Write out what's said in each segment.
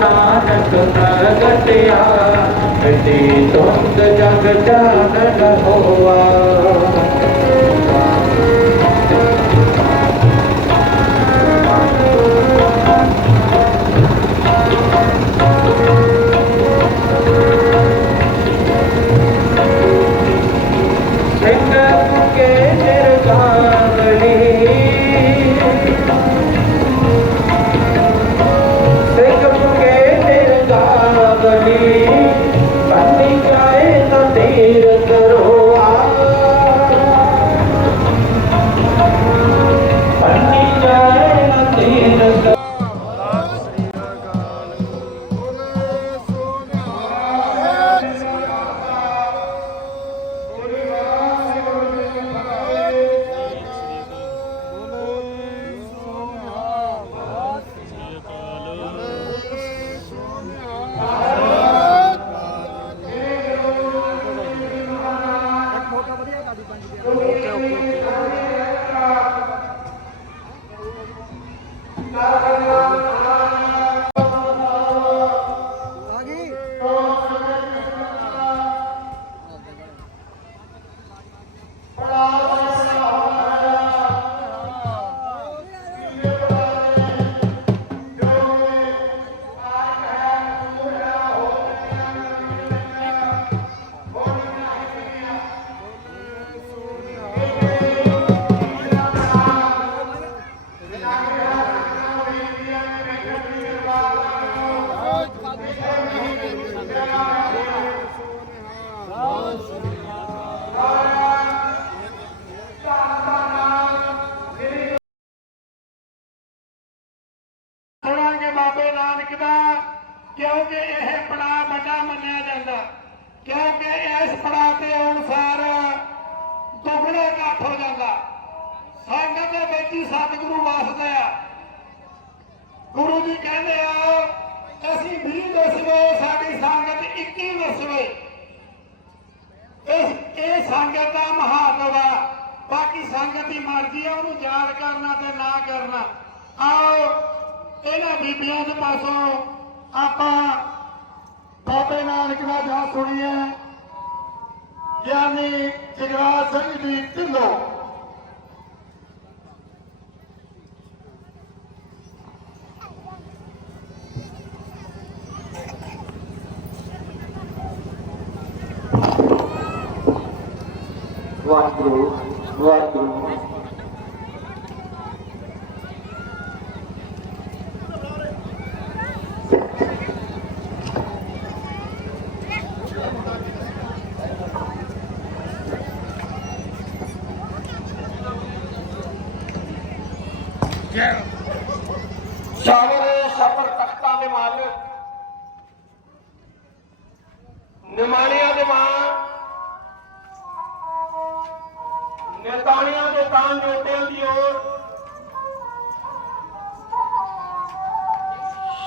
नानक तर गटिया कटी तुंद जग जानन होआ सिंह के निर्गाण ઓકે ઓકે ਕਿਉਂਕਿ ਇਸ ਪੜਾਅ ਤੇ ਅਨੁਸਾਰ ਦੁੱਗਣੇ ਇਕੱਠ ਹੋ ਜਾਂਦਾ। ਸੰਗਤ ਦੇ ਵਿੱਚ ਹੀ ਸਤਿਗੁਰੂ ਵਸਦਾ ਆ। ਗੁਰੂ ਜੀ ਕਹਿੰਦੇ ਆ, ਅਸੀਂ 20 ਦਸਵੇਂ, ਸਾਡੀ ਸੰਗਤ 21 ਦਸਵੇਂ। ਇਹ ਇਹ ਸੰਗਤ ਦਾ ਮਹਾਤਵ ਆ। ਬਾਕੀ ਸੰਗਤ ਦੀ ਮਰਜ਼ੀ ਆ, ਉਹਨੂੰ ਯਾਦ ਕਰਨਾ ਤੇ ਨਾ ਕਰਨਾ। ਆਓ, ਇਹਨਾਂ ਬੀਬੀਆਂ ਦੇ ਪਾਸੋਂ ਆਪਾਂ ਬਾਬੇ ਨਾਨਕ ਦਾ ਜਾ ਸੁਣੀਏ। ਗਿਆਨੀ ਜਗਰਾਜ ਸਿੰਘ ਜੀ ਢਿੱਲੋਂ। ਵਾਹਿਗੁਰੂ ਵਾਹਿਗੁਰੂ। ਸ਼ਾਵਰ ਸ਼ਬਰ ਤਖਤਾਂ ਦੇ ਮਾਲਕ, ਨਿਮਾਣਿਆਂ ਦੇ ਮਾਂ, ਨਿਤਾਣਿਆਂ ਦੇ ਤਾਂ ਜੋਟਿਆਂ ਦੀ ਓਰ,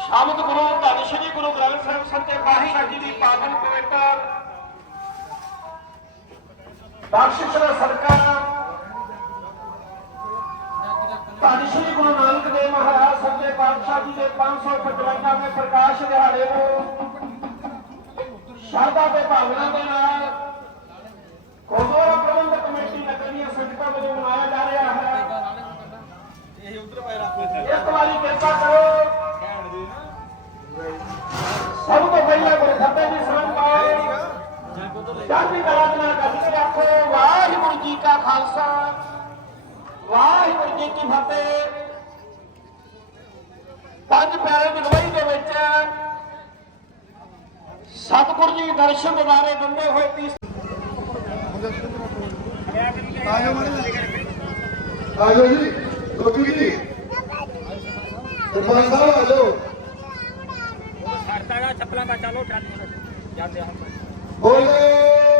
ਸ਼ਬਦ ਗੁਰੂ ਧੰਨ ਸ਼੍ਰੀ ਗੁਰੂ ਗ੍ਰੰਥ ਸਾਹਿਬ ਸੱਚੇ ਪਾਤਸ਼ਾਹ ਜੀ ਦੀ ਪਾਵਨ ਪਵਿੱਤਰ ਬਖਸ਼ਿਸ਼ ਦਾ ਸਦਕਾ पातशाह जी के पांच सौ पचवंजावे प्रकाश दिहाड़े को श्रद्धा के भावना के नाल गुरुद्वारा प्रबंधक कमेटी नगर दया संगत वजों मनाया जा रहा है इस वाली कृपा करो सब तो पहला गुरखते जी समझ पाओ जाति आराधना करके आखो वाहिगुरु जी का खालसा ਵਾਹਿਗੁਰੂ ਜੀ ਕੀ ਫਤਿਹ ਪੰਜ ਪਿਆਰੇ ਦੀ ਦੇ ਵਿੱਚ ਸਤਿਗੁਰੂ ਜੀ ਦਰਸ਼ਨ ਦਿਦਾਰੇ ਦਿੰਦੇ ਹੋਏ ਤੀਸ ਆਜੋ ਜੀ। ਗੋਪੀ ਜੀ ਸਰਪੰਚ ਸਾਹਿਬ ਆਜੋ। ਛੱਡਦਾ ਚੱਪਲਾਂ ਦਾ ਚਲੋ ਚੱਲ ਜਾਂਦੇ ਹਾਂ ਬੋਲੇ।